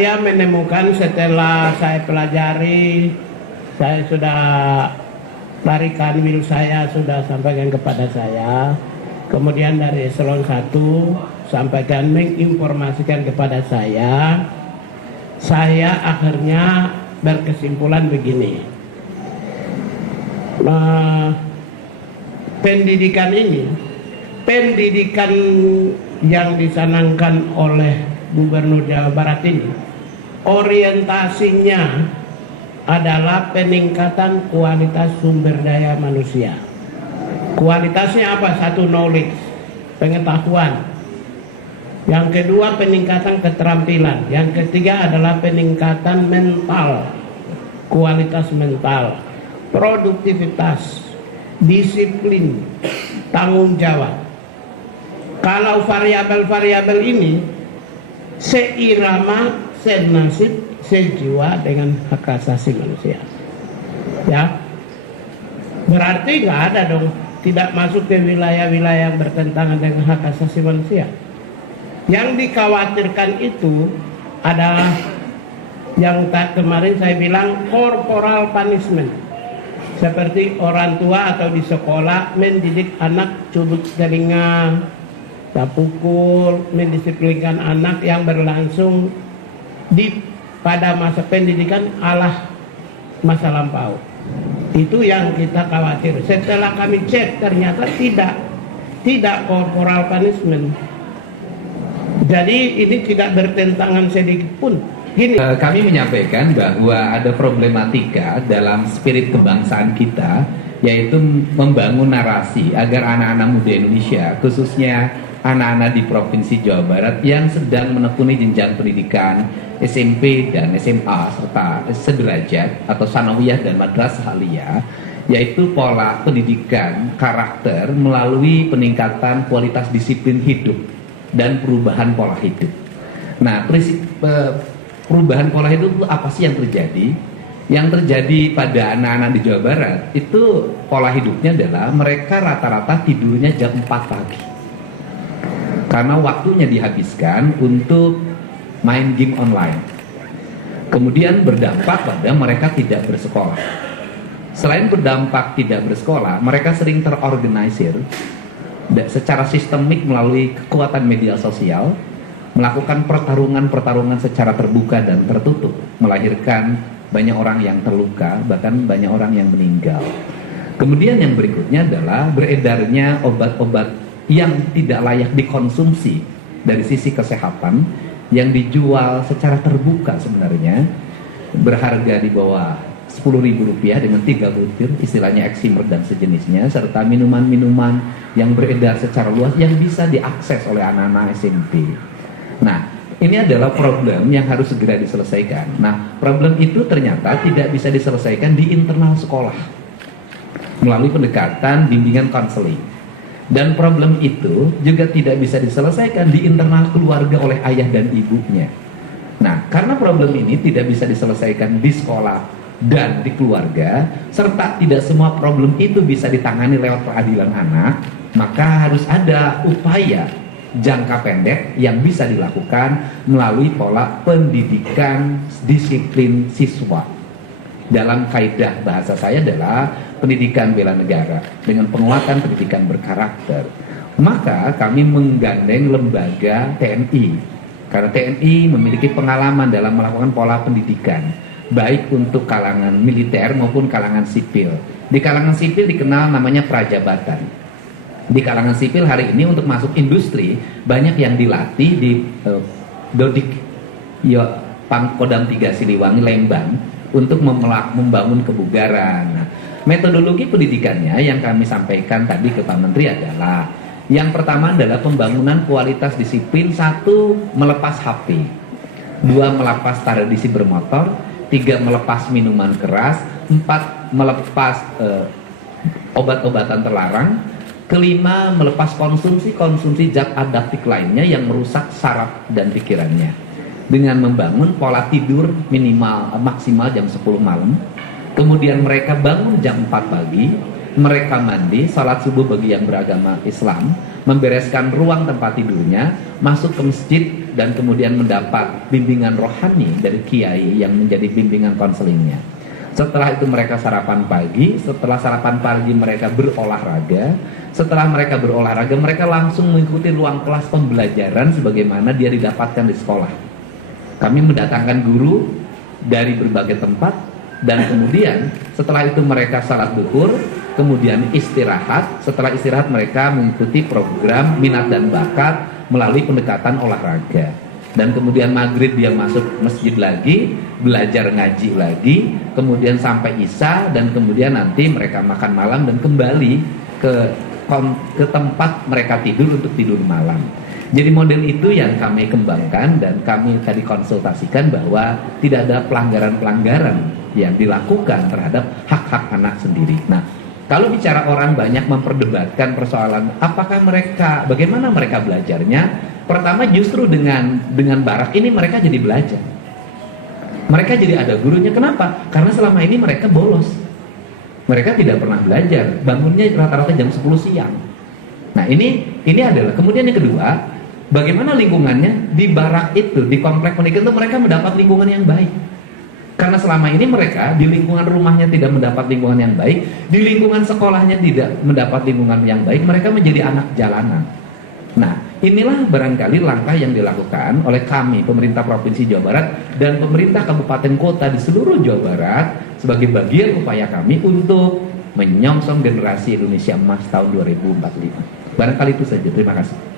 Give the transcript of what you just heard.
Saya menemukan setelah saya pelajari, saya sudah tarikan will saya sudah sampaikan kepada saya. Kemudian dari eselon 1 sampaikan menginformasikan kepada saya akhirnya berkesimpulan begini. Pendidikan ini, pendidikan yang dicanangkan oleh Gubernur Jawa Barat ini, orientasinya adalah peningkatan kualitas sumber daya manusia. Kualitasnya apa? Satu, knowledge, pengetahuan. Yang kedua, peningkatan keterampilan. Yang ketiga adalah peningkatan mental, kualitas mental, produktivitas, disiplin, tanggung jawab. Kalau variabel-variabel ini seirama, senasib, sejiwa dengan hak asasi manusia, ya, berarti nggak ada dong, tidak masuk ke wilayah-wilayah yang bertentangan dengan hak asasi manusia. Yang dikhawatirkan itu adalah yang kemarin saya bilang corporal punishment, seperti orang tua atau di sekolah mendidik anak cubit telinga, tak pukul, mendisiplinkan anak yang berlangsung pada masa pendidikan ala masa lampau. Itu yang kita khawatir. Setelah kami cek ternyata tidak corporal punishment. Jadi ini tidak bertentangan sedikit pun. Gini. Kami menyampaikan bahwa ada problematika dalam spirit kebangsaan kita, yaitu membangun narasi agar anak-anak muda Indonesia, khususnya anak-anak di Provinsi Jawa Barat yang sedang menekuni jenjang pendidikan SMP dan SMA serta sederajat atau sanawiyah dan madrasah aliyah, yaitu pola pendidikan karakter melalui peningkatan kualitas disiplin hidup dan perubahan pola hidup. Nah, prinsip perubahan pola hidup itu apa sih yang terjadi? Yang terjadi pada anak-anak di Jawa Barat itu pola hidupnya adalah mereka rata-rata tidurnya jam 4 pagi. Karena waktunya dihabiskan untuk main game online. Kemudian berdampak pada mereka tidak bersekolah. Selain berdampak tidak bersekolah, mereka sering terorganisir secara sistemik melalui kekuatan media sosial, melakukan pertarungan-pertarungan secara terbuka dan tertutup, melahirkan banyak orang yang terluka, bahkan banyak orang yang meninggal. Kemudian yang berikutnya adalah beredarnya obat-obat yang tidak layak dikonsumsi dari sisi kesehatan, yang dijual secara terbuka sebenarnya, berharga di bawah Rp10.000 dengan 3 butir, istilahnya eksimer dan sejenisnya, serta minuman-minuman yang beredar secara luas yang bisa diakses oleh anak-anak SMP. Nah, ini adalah problem yang harus segera diselesaikan. Nah, problem itu ternyata tidak bisa diselesaikan di internal sekolah melalui pendekatan bimbingan konseling. Dan problem itu juga tidak bisa diselesaikan di internal keluarga oleh ayah dan ibunya. Nah, karena problem ini tidak bisa diselesaikan di sekolah dan di keluarga, serta tidak semua problem itu bisa ditangani lewat peradilan anak, maka harus ada upaya jangka pendek yang bisa dilakukan melalui pola pendidikan disiplin siswa. Dalam kaidah bahasa saya adalah pendidikan bela negara dengan penguatan pendidikan berkarakter. Maka kami menggandeng lembaga TNI, karena TNI memiliki pengalaman dalam melakukan pola pendidikan baik untuk kalangan militer maupun kalangan sipil. Di kalangan sipil dikenal namanya prajabatan. Di kalangan sipil hari ini untuk masuk industri banyak yang dilatih di Dodik Pangkodam 3 Siliwangi Lembang untuk membangun kebugaran. Nah, metodologi pendidikannya yang kami sampaikan tadi ke Pak Menteri adalah, yang pertama adalah pembangunan kualitas disiplin. 1, melepas HP. 2, melepas tradisi bermotor. 3, melepas minuman keras. 4, melepas obat-obatan terlarang. Kelima, melepas konsumsi zat adaptif lainnya yang merusak saraf dan pikirannya, dengan membangun pola tidur maksimal jam 10 malam. Kemudian mereka bangun jam 4 pagi, mereka mandi, salat subuh bagi yang beragama Islam, membereskan ruang tempat tidurnya, masuk ke masjid dan kemudian mendapat bimbingan rohani dari kiai yang menjadi bimbingan konselingnya. Setelah itu mereka sarapan pagi, setelah sarapan pagi mereka berolahraga, setelah mereka berolahraga mereka langsung mengikuti ruang kelas pembelajaran sebagaimana dia didapatkan di sekolah. Kami mendatangkan guru dari berbagai tempat dan kemudian setelah itu mereka salat duhur, kemudian istirahat. Setelah istirahat mereka mengikuti program minat dan bakat melalui pendekatan olahraga. Dan kemudian maghrib dia masuk masjid lagi, belajar ngaji lagi, kemudian sampai isya, dan kemudian nanti mereka makan malam dan kembali ke tempat mereka tidur untuk tidur malam. Jadi model itu yang kami kembangkan dan kami tadi konsultasikan bahwa tidak ada pelanggaran-pelanggaran yang dilakukan terhadap hak-hak anak sendiri. Nah, kalau bicara orang banyak memperdebatkan persoalan apakah mereka, bagaimana mereka belajarnya, pertama justru dengan barak ini mereka jadi belajar. Mereka jadi ada gurunya. Kenapa? Karena selama ini mereka bolos. Mereka tidak pernah belajar. Bangunnya rata-rata jam 10 siang. Nah ini adalah. Kemudian yang kedua, bagaimana lingkungannya di barak itu, di komplek pendidikan itu mereka mendapat lingkungan yang baik. Karena selama ini mereka di lingkungan rumahnya tidak mendapat lingkungan yang baik, di lingkungan sekolahnya tidak mendapat lingkungan yang baik, mereka menjadi anak jalanan. Nah, inilah barangkali langkah yang dilakukan oleh kami, pemerintah Provinsi Jawa Barat dan pemerintah kabupaten kota di seluruh Jawa Barat sebagai bagian upaya kami untuk menyongsong generasi Indonesia Emas tahun 2045. Barangkali itu saja. Terima kasih.